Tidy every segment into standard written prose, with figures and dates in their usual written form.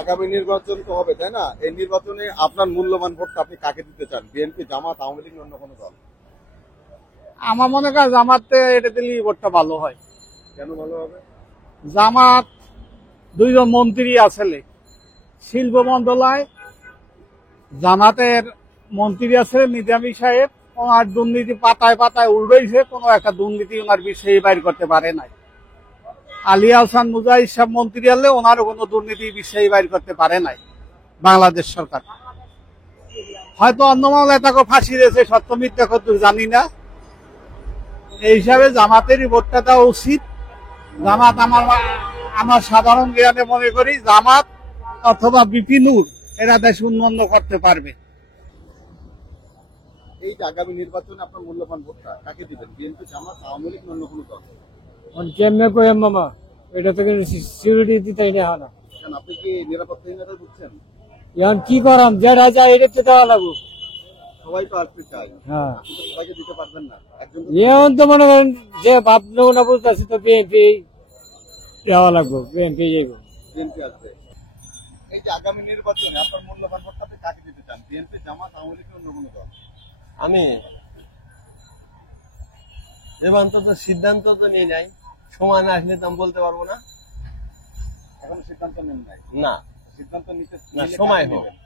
আগামী নির্বাচন তো হবে, তাই না? এই নির্বাচনে আপনার মূল্যবান ভোটটা আপনি কাকে দিতে চান? বিএনপি, জামাত, আওয়ামী লীগ, অন্য কোনো দল? আমার মনে হয় জামাতে এটা দিলেই ভোটটা ভালো হয়। কেন ভালো হবে? জামাত দুইজন মন্ত্রী আছে, শিল্প মন্ত্রণালয় জামাতের মন্ত্রী আছে নিজামী সাহেব, ওনার দুর্নীতি পাতায় পাতায় উল্টাইছে, কোনো একটা দুর্নীতি ওনার বিষয়ে বাইর করতে পারে নাই। আলী আহসান মুজাহিদ সাহেব মন্ত্রী হলে ওনারও কোনো দুর্নীতি বিষয়ে বাইর করতে পারে নাই বাংলাদেশ সরকার। হয়তো অন্য মামলায় তাকে ফাঁসি দিয়েছে, সত্য মিথ্যা কত জানি না। এই হিসাবে জামাতেরই ভোটটা দেওয়া উচিত। জামাত আমার সাধারণ জ্ঞানে মনে করি জামাত অথবা বিপিনুর এরা দেশ উন্নয়ন করতে পারবে। এই যে আগামী নির্বাচনে আপনার মূল্যবান ভোটটা কাকে দিবেন? বিএনপি, জামাত, আওয়ামী লীগ, অন্য কোনো দল? কেমনে কইম মামা, এটা তো সিকিউরিটি দিতে হয় না। কেন, আপনি কি নিরাপত্তাহীনতা বুঝছেন? এখন কি করাম, যারা যায় এটা তো দেওয়া লাগবো। সবাই তো আসতে চায়, হ্যাঁ, আপনি তো সবাইকে দিতে পারবেন না। একজন এখন তো মনে করেন যে ভাবলেও না বুঝতেছি তো বিএনপি দেওয়া লাগবো, বিএনপি বিএনপি আসবে। এই যে আগামী নির্বাচনে আপনার মূল্যবান ভোটটা আপনি কাকে দিতে চান? বিএনপি, জামাত, আওয়ামী লীগ, অন্য কোনো দল? আমি এবার তো সিদ্ধান্ত তো নিয়ে নাই, সময় না আসলে তো আমি বলতে পারবো না। এখনো সিদ্ধান্ত নেন নাই? না, সিদ্ধান্ত নিতে না, নিলে সময় কাকে হোক। নেবেন?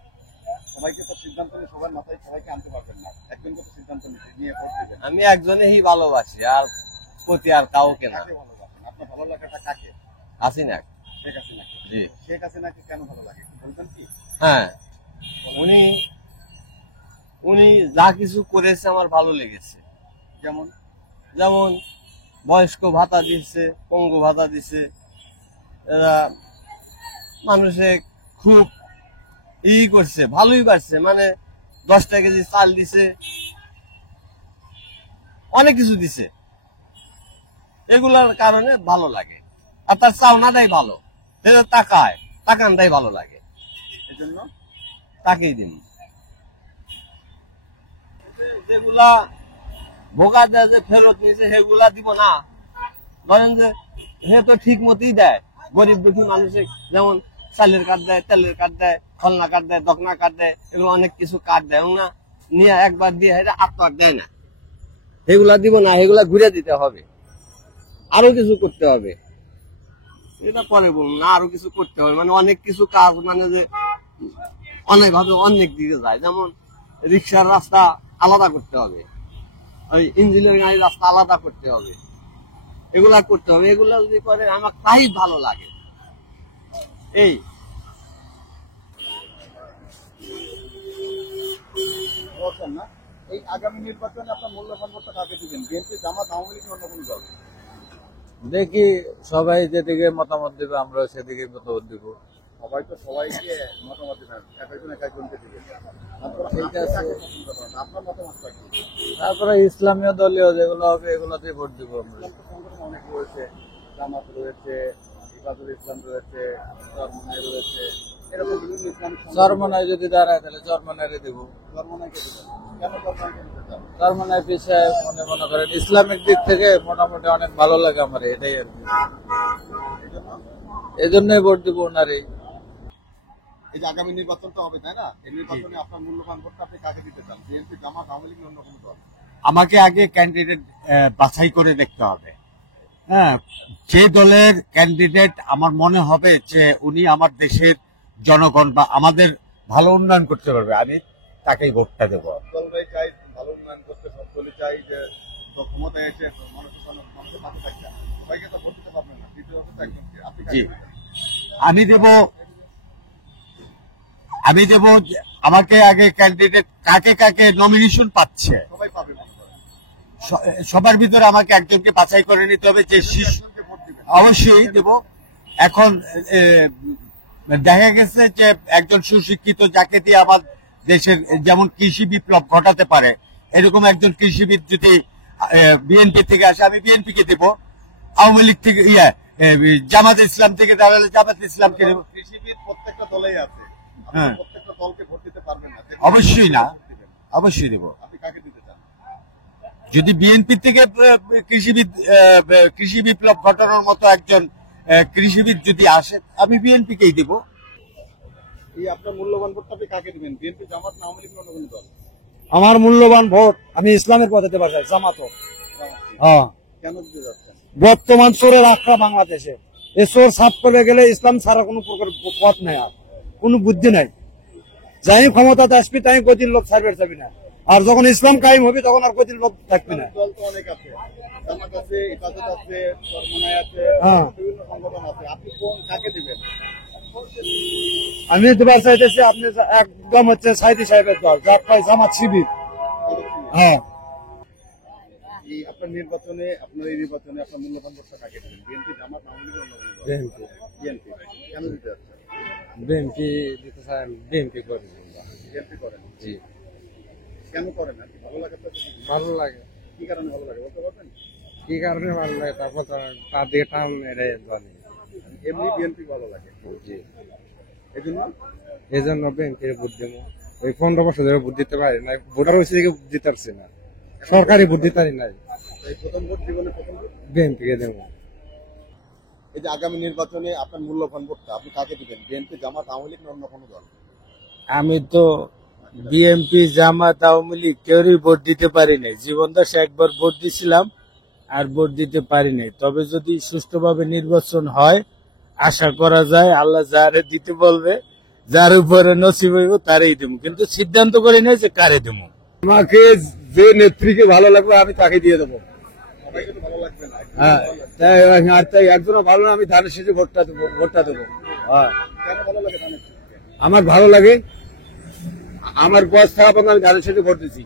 সবাইকে তো সিদ্ধান্ত নিয়ে সবার মাথায় সবাইকে আনতে পারবেন না, একজনকে তো সিদ্ধান্ত নিয়ে ভোট দেবেন। আমি একজনেই ভালোবাসি, আর প্রতি আর কাউকে না। কাকে ভালোবাসেন? আপনার ভালো লাগাটা কাকে? হাসিনা। শেখ হাসিনাকে। জি। শেখ হাসিনাকে কেন ভালো লাগে বলবেন কি? হ্যাঁ, উনি উনি যা কিছু করেছে আমার ভালো লেগেছে। যেমন যেমন বয়স্ক ভাতা দিচ্ছে, পঙ্গু ভাতা দিচ্ছে, এরা মানুষে খুব করছে, ভালোই পারছে। মানে 10 কেজি চাল দিছে, অনেক কিছু দিছে, এগুলার কারণে ভালো লাগে। আর তার চাওনাটাই ভালো, টাকানটাই ভালো লাগে, এজন্য তাকেই দিন। যেগুলা ভোগা দেয় যে ফেরত নিয়েছে সেগুলা দিব না। ধরেন যে হে তো ঠিক মতোই দেয়, গরিব দুঃখী মানুষের যেমন চালের কার্ড দেয়, তেলের কার্ড দেয়, ফলনা কার্ড দেয়, দখনা কার্ড দেয়, এগুলো অনেক কিছু কার্ড দেয় না, নিয়ে একবার দিয়ে এটা আটবার দেয় না। সেগুলা দিব না, সেগুলা ঘুরে দিতে হবে, আরো কিছু করতে হবে। এটা পরে বলুন না, আরো কিছু করতে হবে, মানে অনেক কিছু কাজ, মানে যে অনেক ভাবে অনেক দিকে যায়। যেমন রিক্সার রাস্তা আলাদা করতে হবে, ওই ইঞ্জিনিয়ারিং গাড়ির রাস্তা আলাদা করতে হবে, এগুলা করতে হবে। এগুলা যদি করে আমার তাই ভালো লাগে। এই বলছেন না? এই আগামী নির্বাচনে আপনার মূল্যবান ভোটটা কাকে দিবেন? বিএনপি, জামাত, আওয়ামী লীগ, অন্য কোনো দল? দেখি সবাই যেদিকে মতামত দেবে আমরা সেদিকে মতামত দিব। সবাই তো সবাইকে মতামত দিবেন, একজন একজনকে দিবেন। ঠিক আছে। আপনার মতামতটা কি? তারপরে ইসলামীয় দলীয় যেগুলো হবে এগুলোতে ভোট দিব আমরা। ইসলাম তো সংগঠন অনেক রয়েছে, জামাত রয়েছে, ইবাদুল ইসলাম রয়েছে, চরমনাই রয়েছে, এরকম বিভিন্ন ইসলামিক চরমনায় যদি দাঁড়ায় তাহলে চরমনাইরে দিব। চরমনাইকে দিবেন। কেন চরমনাইকে দিতে চান? চরমনায় পিছিয়ে মনে করেন ইসলামিক দিক থেকে মোটামুটি অনেক ভালো লাগে আমার, এটাই আর কি। এই জন্য এই জন্যই ভোট দিব ওনারই। এই যে আগামী নির্বাচন তো হবে, তাই না? এই নির্বাচনে আপনার মূল্যবান ভোটটা আপনি কাকে দিতে চান? বিএনপি, জামাত, আওয়ামী লীগ, অন্য কোনো দল? আমাকে আগে ক্যান্ডিডেট বাছাই করে দেখতে হবে। হ্যাঁ, যে দলের ক্যান্ডিডেট আমার মনে হবে যে উনি আমার দেশের জনগণ বা আমাদের ভালো উন্নয়ন করতে পারবে, আমি তাকেই ভোটটা দেবো। দলরাই চাই ভালো উন্নয়ন করতে, সব দলই চাই যে ক্ষমতায় এসে মানুষের পাশে থাকতে। সবাইকে তো ভোট দিতে পারবেন না, দ্বিতীয়ত তো একজনকে। আপনি জি, কাকে দিবেন? আমি দেব আমাকে আগে ক্যান্ডিডেট কাকে কাকে নমিনেশন পাচ্ছে সবাই পাবে মনে করেন, সবার ভিতরে আমাকে একজনকে বাছাই করে নিতে হবে যে একজনকে ভোট দিবেন। অবশ্যই দেব। এখন দেখা গেছে যে একজন সুশিক্ষিত যাকে দিয়ে আমার দেশের যেমন কৃষি বিপ্লব ঘটাতে পারে, এরকম একজন কৃষিবিদ যদি বিএনপি থেকে আসে আমি বিএনপি কে দেব। আওয়ামী লীগ থেকে জামাত ইসলাম থেকে দাঁড়ালে জামাত ইসলামকে দেব। কৃষিবিদ প্রত্যেকটা দলেই আছে, আপনি হ্যাঁ, প্রত্যেকটা দলকে ভোট দিতে পারবেন না। অবশ্যই না, ভোট দিবেন। অবশ্যই দেব। আপনি কাকে দিতে চান? যদি বিএনপি থেকে কৃষি বিপ্লব ঘটানোর মতো একজন কৃষিবিদ যদি আসে আমি বিএনপি কেই দেব। এই আপনার মূল্যবান ভোটটা আপনি কাকে দিবেন? বিএনপি, জামাত, না আওয়ামী লীগ, না অন্য কোনো দল? আমার মূল্যবান ভোট আমি ইসলামের পথে দেবার চাই, জামাত। হ্যাঁ, কেন দিতে যাচ্ছেন? বর্তমান চোরের আখড়া বাংলাদেশে, এ চোর সাফ করে গেলে ইসলাম ছাড়া কোনো প্রকার পথ নাই, আর কোনো বুদ্ধি নাই। যাই ক্ষমতাতে আসবি তাই কদিন লোক ছাড়বে চাবি না, আর যখন ইসলাম কায়েম হবে তখন আর কদিন লোক থাকবি না। দল তো অনেক আছে, জামাত আছে, ইবাদত আছে, চরমোনাই আছে, হ্যাঁ। বিভিন্ন সংগঠন আছে। আপনি কোন কাকে দিবেন? আমি দুবার চাইতেছি আপনি একদম হচ্ছে সাইদি সাহেবের দল, যার পাই জামাত শিবির। হ্যাঁ, এই আপনার নির্বাচনে, আপনার এই নির্বাচনে আপনার মূল্যবান ভোটটা কাকে দিবেন? বিএনপি, জামাত, আওয়ামী লীগ, অন্য কোনো দল? বিএনপি। বিএনপি। কেন দিতে যাচ্ছেন? বিএনপি দিতে চাই, বিএনপি করি। বিএনপি করেন? জি, কেন করেন? আর কি ভালো লাগে আপনার? ভালো লাগে। কি কারণে ভালো লাগে বলতে পারবেন? কি কারণে ভালো লাগে তারপর তার দিকে টান এটাই জানি। এমনি বিএনপি ভালো লাগে, জি, এই জন্য এই জন্য বিএনপির ভোট দেবো। ওই 15 বছর ধরে ভোট দিতে পারি না, ভোটার হয়েছে দিকে ভোট দিতে পারছি না, সরকারি ভোট দিতে পারি নাই, এই প্রথম ভোট, জীবনে প্রথম ভোট। বিএনপিকে দেবো। এই যে আগামী নির্বাচনে আপনার মূল্যবান ভোটটা আপনি কাকে দিবেন? বিএনপি, জামাত, আওয়ামী লীগ, না অন্য কোনো দল? আমি তো বিএনপি, জামাত, আওয়ামী লীগ কেউরই ভোট দিতে পারি নাই। জীবন দশে একবার ভোট দিছিলাম, আর ভোট দিতে পারি নাই। তবে যদি সুষ্ঠুভাবে নির্বাচন হয়, আশা করা যায় আল্লাহ যারে দিতে বলবে, যার উপরে নসিব হইব তারই দেবো, কিন্তু সিদ্ধান্ত করি নাই যে কারে দেবো। আমাকে যে নেত্রীকে ভালো লাগবে আমি তাকে দিয়ে দেবো। সবাইকে তো ভালো লাগবে না। হ্যাঁ, আর তাই একজনও ভালো না, আমি ধানের শেষে ভোটটা দেবো। হ্যাঁ, কেন ভালো লাগে ধানের শীষকে? আমার ভালো লাগে, আমার বয়স থাকা পর্যন্ত আমি ধানের শেষে ভোট দিচ্ছি।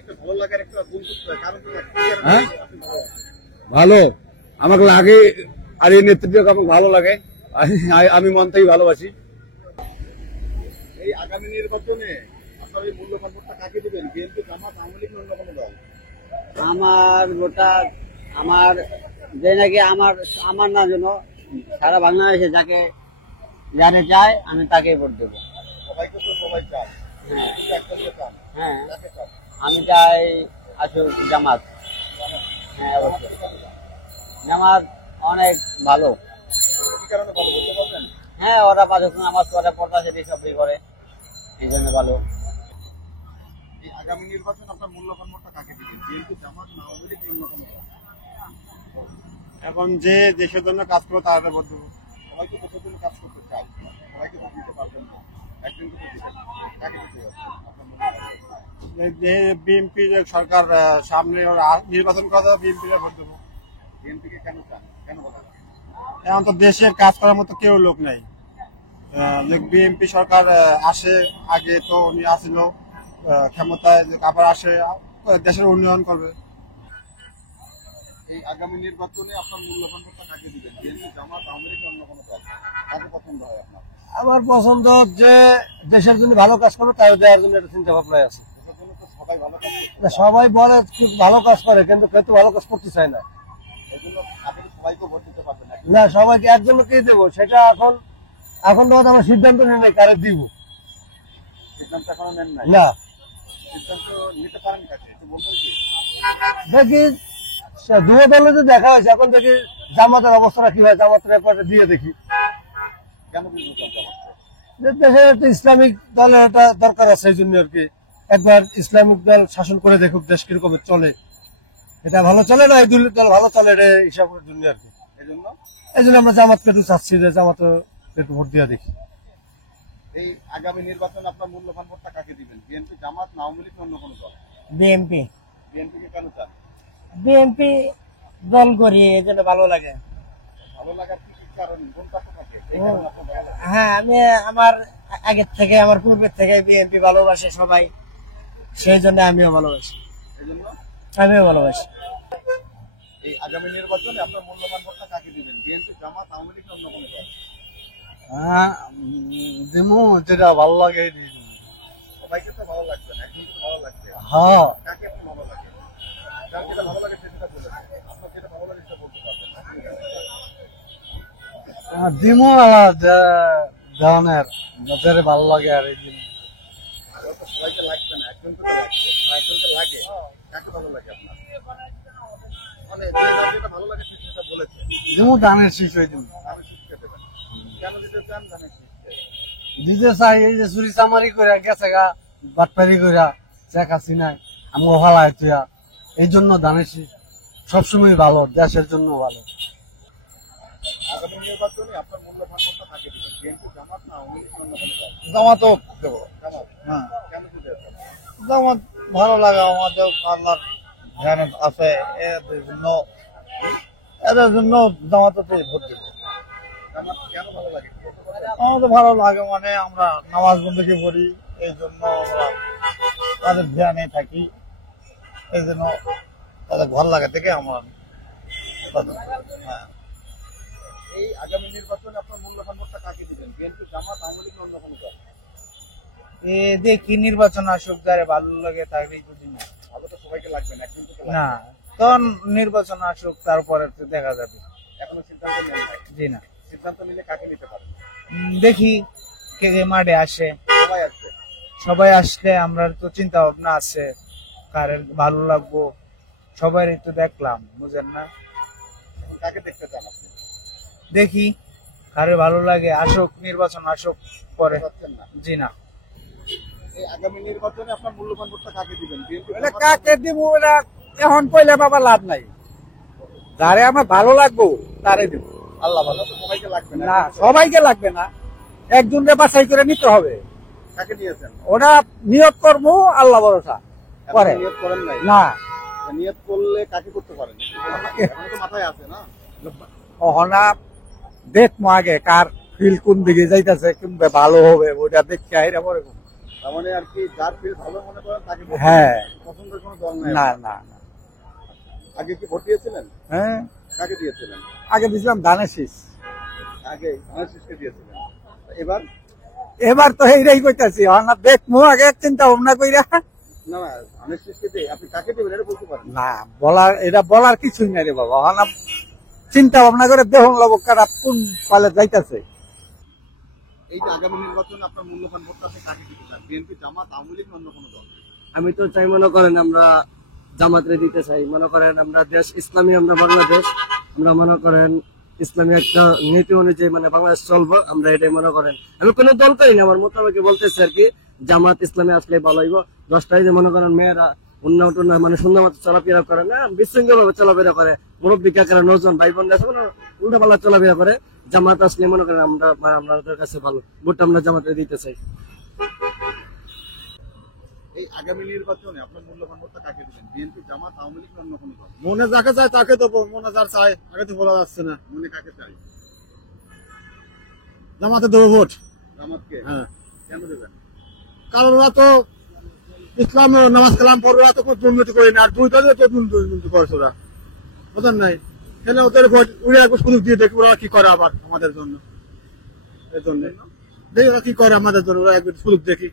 একটা ভালো লাগার একটা গুণ কারণ কি? হ্যাঁ, ভালো আমাকে লাগে, আর এই নেতৃত্বকে আমাকে ভালো লাগে, আমি মন থেকে ভালোবাসি। এই আগামী নির্বাচনে আপনার এই মূল্যবান ভোটটা কাকে দিবেন? বিএনপি, জামাত, আওয়ামী লীগ, না অন্য কোনো দল? আমার গোটা আমার যে নাকি আমার না জন্য সারা বাংলাদেশে যারে চায় আমি তাকেই ভোট দেবো। সবাইকে তো সবাই চায়, হ্যাঁ, কিন্তু একজনকে চান, হ্যাঁ, কাকে চান? আমি চাই আসুক জামাত। হ্যাঁ, অবশ্যই জামাত অনেক ভালো। কি কারণে ভালো বলতে পারবেন? হ্যাঁ, ওরা 5 ওয়াক্ত নামাজ পড়ে, পর্দা সেটি সবই করে, এই জন্য ভালো। এই আগামী নির্বাচন আপনার মূল্যবান ভোটটা কাকে দিবেন? বিএনপি, জামাত, না আওয়ামী লীগ, না অন্য কোনো দল? এখন যে দেশের জন্য কাজ করবো তারা ভোট দেবো। সবাইকে তো প্রথমে কাজ করতে চাই, সবাইকে তো দিতে পারবেন না, একজনকে তো দিবেন, কাকে দিতে যাচ্ছেন আপনার মূল্যবান? বিএনপি যে সরকার সামনে নির্বাচন করা যাবে, বিএনপি ভোট দেবো। বিএনপিকে কেন চান? কেন ভালো লাগে? এখন তো দেশের কাজ করার মতো কেউ লোক নাই। বিএনপি সরকার আসে, আগে তো উনি আসছিল ক্ষমতায়, আবার আসে দেশের উন্নয়ন করবে। এই আগামী নির্বাচনে আপনার মূল্যবান ভোটটা কাকে দিবেন? বিএনপি, জামাত, আওয়ামী লীগ, অন্য কোনো দল? কাকে পছন্দ হয় আপনার? আমার পছন্দ যে দেশের জন্য ভালো কাজ করবে তাই দেওয়ার জন্য একটা চিন্তা ভাবনা আছে। দেশের জন্য তো সবাই ভালো কাজ করছে, সবাই বলে খুব ভালো কাজ করে, কিন্তু কেউ তো ভালো কাজ করতে চায় না। এই জন্য আপনি সবাইকে ভোট দিতে পারবেন না। না, সবাইকে একজনকে দেবো, সেটা এখন তো আমার সিদ্ধান্ত নিয়ে নেই কারে দিব। সিদ্ধান্ত এখনো নেন নাই? না, সিদ্ধান্ত নিতে পারেন কাকে, একটু বলবেন কি? দেখি দুই দলে তো দেখা হয়েছে, এখন দেখি জামাতের অবস্থাটা কি হয়, জামাতের একবারে দিয়ে দেখি। কেন বুঝতে চান জামাতকে? যে দেশের একটা ইসলামিক দলের এটা দরকার আছে, এই জন্য আর কি একবার ইসলামিক দল শাসন করে দেখুক দেশ কিরকম চলে। এটা ভালো চলে না, এই দুই দল ভালো চলে, এটা হিসাবের জন্য আর কি। এই জন্য আমরা জামাতকে একটু চাচ্ছি যে জামাতে একটু ভোট দিয়ে দেখি। এই আগামী নির্বাচনে আপনার মূল্যবান ভোটটা কাকে দিবেন? বিএনপি, জামাত, না আওয়ামী লীগ, অন্য কোনো দল? বিএনপি। বিএনপিকে কেন চান? বিএনপি দল করি, এই জন্য ভালো লাগে। ভালো লাগার কি কি কারণ, কোন পাশে থাকে এই কারণে আপনার ভালো লাগে? হ্যাঁ, আমি আমার আগের থেকে, আমার পূর্বের থেকে বিএনপি ভালোবাসে সবাই, সেই জন্য আমিও ভালোবাসি। এই জন্য আমিও ভালোবাসি। এই আগামী নির্বাচনে আপনার মূল্যবান ভোটটা কাকে দিবেন? বিএনপি, জামাত, আওয়ামী লীগ, অন্য কোনো দল? দিমু যেটা ভালো লাগে। সবাইকে তো ভালো লাগবে না, একজন তো ভালো লাগবে। হ্যাঁ, কাকে আপনার ভালো লাগে? যার যেটা ভালো লাগে সেটা বলেন, আপনার যেটা ভালো লাগে সেটা বলতে পারবেন না। দিমু ধরনের যাদের ভালো লাগে আর এই আবার তো সবাইকে লাগবে না, একজনকে তো লাগবে, একজনকে লাগে। কাকে ভালো লাগে আপনার? মানে যে যার যেটা ভালো লাগে সে সেটা বলেছে, দিমু দানের শীষ হয়ে দিমু। আমি শিখতে দেবেন। কেন দিতে চান ধানের শীষকে? দিতে চাই এই যে চুরি চামারি করে গেছে গা বাটপারি করে শেখ হাসিনায় আমি অহালায় তুইয়া এই জন্য ধানের শীষ সবসময় ভালো, দেশের জন্য ভালো। আগামী নির্বাচনে আপনার মূল্যবান ভোটটা কাকে দিবেন? বিএনপি, জামাত না আওয়ামী লীগ না অন্য কোনো দল? জামাতও দেবো। জামাত। হ্যাঁ, কেন দিতে চান? জামাত ভালো লাগে আমাদের, আল্লাহ ধ্যানে আছে এদের জন্য জামাততে ভোট দেবো। জামাত কেন ভালো লাগে? আমাদের ভালো লাগে মানে আমরা নামাজ বন্দী করি, এই জন্য আমরা তাদের ধ্যানে থাকি, এই জন্য তাদের ভালো লাগে থেকে আমরা হ্যাঁ। এই আগামী নির্বাচনে আপনার মূল্যবান ভোটটা কাকে দিবেন? বিএনপি, জামাত, আওয়ামী লীগ না অন্য কোনো দল? দেখি নির্বাচন আসুক, যারে ভালো লাগে তাকেই বুঝি না। ভালো তো সবাইকে লাগবে না, একদিন তো না, তখন নির্বাচন আসুক, তারপরে তো দেখা যাবে। এখনো সিদ্ধান্ত নেন নাই। জি না, সিদ্ধান্ত নিলে কাকে নিতে পারেন? দেখি কে কে মাঠে আসে, সবাই আসবে। সবাই আসলে আমরা তো চিন্তা ভাবনা আছে কারে ভালো লাগবো, সবাই একটু দেখলাম, বুঝেন না। এখন কাকে দেখতে চান আপনি? দেখি কারে ভালো লাগে, আসুক, নির্বাচন আসুক পরে। পাচ্ছেন না। জি না, এই আগামী নির্বাচনে আপনার মূল্যবান ভোটটা কাকে দিবেন? বিএনপি, এটা জামাত, কাকে দিব এটা এখন কইলে বাবা লাভ নাই। যারে আমার ভালো লাগবো তারে দিব। আল্লাহ ভালো তো সবাইকে লাগবে না। না, সবাইকে লাগবে না, একজনকে বাছাই করে নিতে হবে। কাকে নিয়েছেন? ওটা নিয়ত করবো, আল্লাহ ভরসা এখন করে নিয়ত করেন নাই? না। নিয়ত করলে কাকে করতে পারেন? এখন তো মাথায় আছে না। ওহনা দেখবো আগে কার ফিল কোন দিকে যাইতেছে, কিংবা ভালো হবে ওটা দেখে আইরা পরে করবো। তার মানে আর কি যার ফিল ভালো মনে করেন তাকে ভোট হ্যাঁ। দিবেন। পছন্দের কোনো দল নাই? না না না। আগে কি ভোট দিয়েছিলেন? হ্যাঁ, কাকে দিয়েছিলেন? আগে দিছিলাম ধানের শীষ, আগে ধানের শীষকে দিয়েছিলেন। এবার এবার তো এইটাই কইতাছি, ওহনা দেখবো আগে চিন্তা ভাবনা কইরা। না না, ধানের শীষকে দিয়ে আপনি কাকে দেবেন এটা বলতে পারেন? না, এটা বলার কিছুই নাই রে বাবা। ওহনা চিন্তা ভাবনা করে দেখুন লোক কারা কোন পালে যাইতেছে। এই যে আগামী নির্বাচনে আপনার মূল্যবান ভোটটা আপনি কাকে দিতে চান? বিএনপি, জামাত, আওয়ামী লীগ না অন্য কোনো দল? আমি তো চাই, মনে করেন আমরা জামাতরে দিতে চাই। মনে করেন আমরা দেশ ইসলামী, আমরা বাংলাদেশ, আমরা মনে করেন ইসলামী একটা নীতি অনুযায়ী মানে বাংলাদেশ চলবো, আমরা এটাই মনে করেন। আমি কোনো দল করি না, আমার মোতাবেক বলতেছি আর কি, জামাত ইসলামী আসলে ভালো হইব। 10টায় যে মনে করেন মেয়েরা উন্নয়ন টুন্নয়ন মানে সুন্দর মতো চলাফেরা করে না, বিশৃঙ্খল ভাবে চলাফেরা করে, মুরব্বী কাকারা নজন ভাই বোন আছে উল্টা পাল্লা চলাফেরা করে। জামাত আসলে মনে করেন আমরা আমাদের কাছে ভালো, ভোটটা আমরা জামাতে দিতে চাই। এই আগামী নির্বাচনে আপনার মূল্যবান ভোটটা কাকে দিবেন? বিএনপি, জামাত, আওয়ামী লীগ না অন্য কোনো দল? মনে যাকে চায় তাকে দেবো, মনে যার চায় আগে তো বলা যাচ্ছে না। মনে কাকে চাই? জামাতে দেবো ভোট। জামাতকে? হ্যাঁ, কেন দেবেন? কারণ ওরা তো ইসলাম নামাজ কালাম পড়বে, ওরা তো কোনো দুর্নীতি করে না, আর দুই দলে তো দুর্নীতি করেছে ওরা, বুঝলেন নাই। এখানে ওদের ভোট উড়ে একটু সুযোগ দিয়ে দেখি ওরা কি করে আবার আমাদের জন্য, এই জন্য দেখি ওরা কি করে আমাদের জন্য, ওরা একটু সুযোগ দেখি।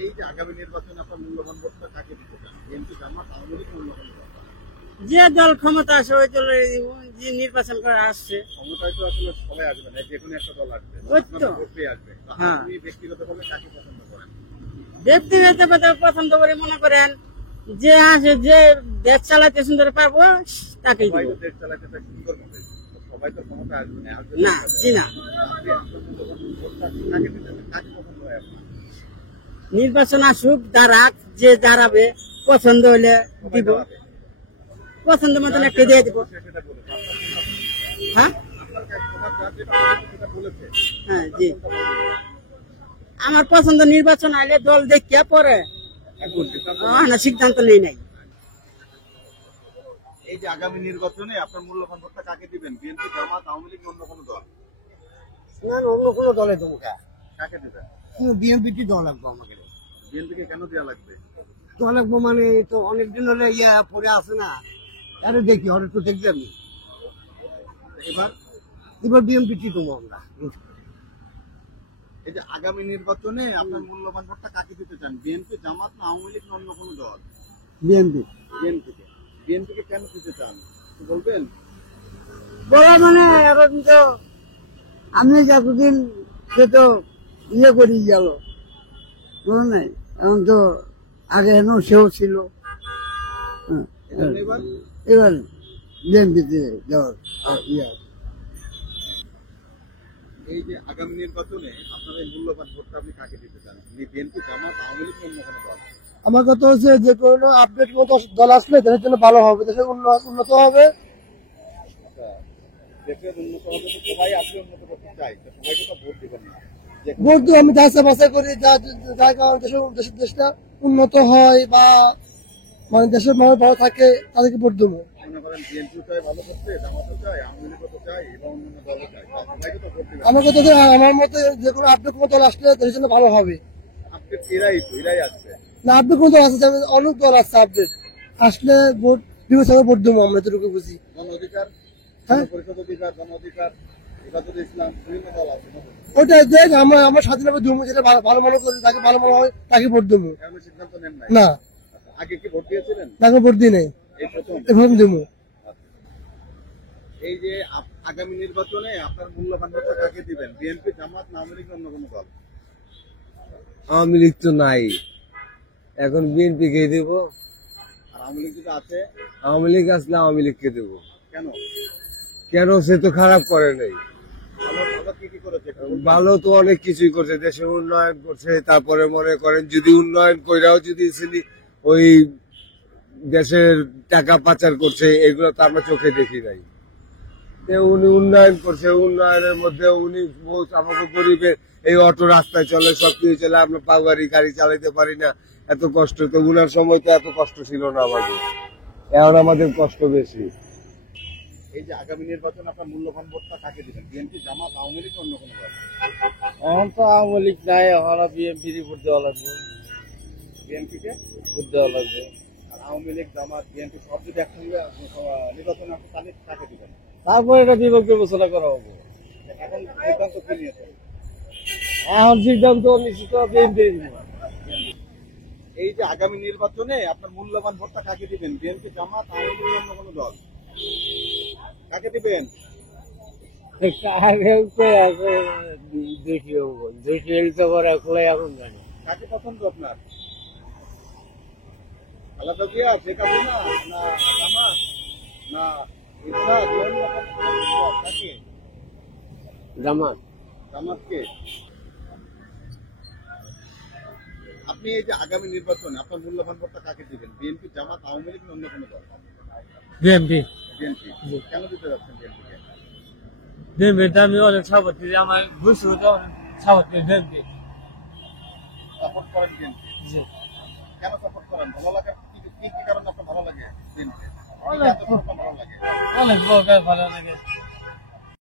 এই যে আগামী নির্বাচনে আপনার মূল্যবান ভোটটা কাকে দিতে চান? বিএনপি, জামাত, আওয়ামী লীগ না অন্য কোনো দল? যে দল ক্ষমতা আসে ওই দল যে নির্বাচন করে আসছে। ক্ষমতায় তো আসলে সবাই আসবে না, যে কোনো একটা দল আসবে, ওই তো। আপনারা ভোট পেয়ে আসবে। তো হ্যাঁ। আপনি ব্যক্তিগতভাবে কাকে পছন্দ করেন? ব্যক্তিগত পছন্দ করে মনে করেন যে আসে, যে দেশ চালাতে সুন্দর পারবো তাকেই সবাই দেবো। তো দেশ চালাতে চায় সুন্দর মতো, তো সবাই তো ক্ষমতায় আসবে না। আসবে না, জি না। আপনি আপনার মূল্যবান ভোটটা কাকে দিতে চান? কাকে পছন্দ হয় আপনার? নির্বাচন আসুক, দাঁড়াক, যে দাঁড়াবে পছন্দ হলে সবাই দিব, দাঁড়াবে। পছন্দ মতন একটা দিয়ে দিব। সে সেটা বলেছে। হ্যাঁ আপনার যার যেটা পছন্দ সেটা বলেছে। হ্যাঁ, জি। আমার পছন্দ নির্বাচন আইলে দল দেখিয়া পরে সিদ্ধান্ত নেই নাই। এই যে আগামী নির্বাচনে আপনার মূল্যবান ভোটটা কাকে দিবেন? বিএনপি, জামাত, আওয়ামী লীগ অন্য কোনো দল? না, অন্য কোনো দলে দেবো। কাকে দিবেন? বিএনপি কি দল লাগবো আমাকে? বিএনপিকে কেন দেওয়া লাগবে? দল লাগবো মানে তো অনেকদিন হলে ইয়া পরে আসে না, আরে দেখি ওরা তো দেখলাম এবার এবার বিএনপি কি দেবো আমরা। এই যে আগামী নির্বাচনে আপনার মূল্যবান ভোটটা কাকে দিতে চান? বিএনপি, জামাত না আওয়ামী লীগ না অন্য কোনো দল? বিএনপি বিএনপিকে। বিএনপিকে কেন দিতে চান একটু বলবেন? বলা মানে এখন তো আমি যতদিন সে তো ইয়ে করি গেল, বুঝলেন নাই, এখন তো আগে হেন সেও ছিল। হ্যাঁ, এজন্য এবার এবার বিএনপিতে যাওয়ার ইয়ে। এই যে আগামী নির্বাচনে আপনার এই মূল্যবান ভোটটা আপনি কাকে দিতে চান? বিএনপি, জামাত, আওয়ামী লীগ, অন্য কোনো দল? আমার কথা হচ্ছে যে কোনো আপডেট মতো দল আসলে দেশের জন্য ভালো হবে, দেশের উন্নত হবে। দেশের উন্নত হবে তো সবাই আপনি উন্নত করতে চাই, তো সবাইকে তো ভোট দিবেন না। ভোট দিয়ে আমি যাচাই বাছাই করি যার কারণে দেশটা উন্নত হয় বা মানে দেশের মানুষ ভালো থাকে তাদেরকে ভোট দেবো। মনে করেন বিএনপি চাই ভালো করতে, জামাতও চাই, আওয়ামী লীগও তো চাই এবং অন্যান্য দলও চাই, সবাইকে তো ভোট দিবেন। আমার কথা হচ্ছে আমার মতে যে কোনো আপডেট কোনো দল আসলে দেশের জন্য ভালো হবে। আপডেট এরাই আসবে না আপডেট কোনো দল আসছে, অনেক দল আসছে, আপডেট আসলে ভোট বিবেচনা ভোট দেবো আমরা এতটুকু বুঝি। গণ অধিকার, হ্যাঁ পরিষদ অধিকার, গণ অধিকার, হেফাজত ইসলাম, বিভিন্ন দল আছে। ওটা দেখ আমার স্বাধীনভাবে দেবো, যেটা ভালো মনে করে তাকে ভালো মনে হয় তাকে ভোট দেবো। এখনো সিদ্ধান্ত নেন নাই? না আচ্ছা, আগে কি ভোট দিয়েছিলেন? তাকে ভোট দিই নাই, এই প্রথম? এভাবে দেবো। এই যে আগামী নির্বাচনে আপনার মূল্যবান ভোটটা কাকে দিবেন? বিএনপি, জামাত, না আওয়ামী লীগ, অন্য কোনো দল? আওয়ামী লীগ তো নাই, এখন বিএনপি কে দেবো। আর আওয়ামী লীগ যদি আছে? আওয়ামী লীগ আসলে আওয়ামী লীগকে দেবো। কেন? কেন? সে তো খারাপ করে নাই। ভালো কি করেছে? ভালো তো অনেক কিছুই করছে, দেশের উন্নয়ন করছে। তারপরে মনে করেন যদি উন্নয়ন কইরাও যদি ওই দেশের টাকা পাচার করছে, এগুলো তো আমরা চোখে দেখি নাই। উনি উন্নয়ন করছে, উন্নয়নের মধ্যে উনি আমাকে গরিবের এই অটো রাস্তায় চলে, সবকিছু চলে, আমরা পাওয়ারি গাড়ি চালাইতে পারি না, এত কষ্ট। তো উনার সময় তো এত কষ্ট ছিল না আমাদের, এখন আমাদের কষ্ট বেশি। এই যে আগামী নির্বাচনে আপনার মূল্যবান ভোটটা কাকে দিবেন? বিএনপি, জামাত, আওয়ামী লীগ, অন্য কোনো দল? এখন তো আওয়ামী লীগ নাই, এখন বিএনপি ভোট দেওয়া লাগবে, বিএনপিকে ভোট দেওয়া লাগবে। আর আওয়ামী লীগ, জামাত, বিএনপি সব যদি একসঙ্গে নির্বাচনে আসে তাহলে কাকে দিবেন? তারপরে এটা বিভাগ বিবেচনা করা হবে। এখন সিদ্ধান্ত কি নিয়েছেন? এখন সিদ্ধান্ত নিশ্চিত বিএনপি। এই যে আগামী নির্বাচনে আপনার মূল্যবান ভোটটা কাকে দিবেন? বিএনপি, জামাত, আওয়ামী লীগ, অন্য কোনো দল? কাকে দিবেন? কাকে পছন্দ আপনার? খালেদা জিয়া, শেখ হাসিনা, না জামাত, না ইরশাদ, অন্য কোনো দল? কাকে? জামাত। জামাতকে? আপনি এই যে আগামী নির্বাচনে আপনার মূল্যবান ভোটটা কাকে দিবেন? বিএনপি, জামাত, আওয়ামী লীগ, অন্য কোনো দল? বিএনপি। বিএনপি। কেন দিতে যাচ্ছেন বিএনপিকে? বিএনপিটা আমি অনেক সাপোর্ট করি, আমার বুঝতে সাপোর্ট করি বিএনপি। সাপোর্ট করেন বিএনপি? কেন সাপোর্ট করেন? ভালো লাগে? কি কারণে আপনার ভালো লাগে বিএনপি? ভালো লাগে? অনেক ভালো লাগে।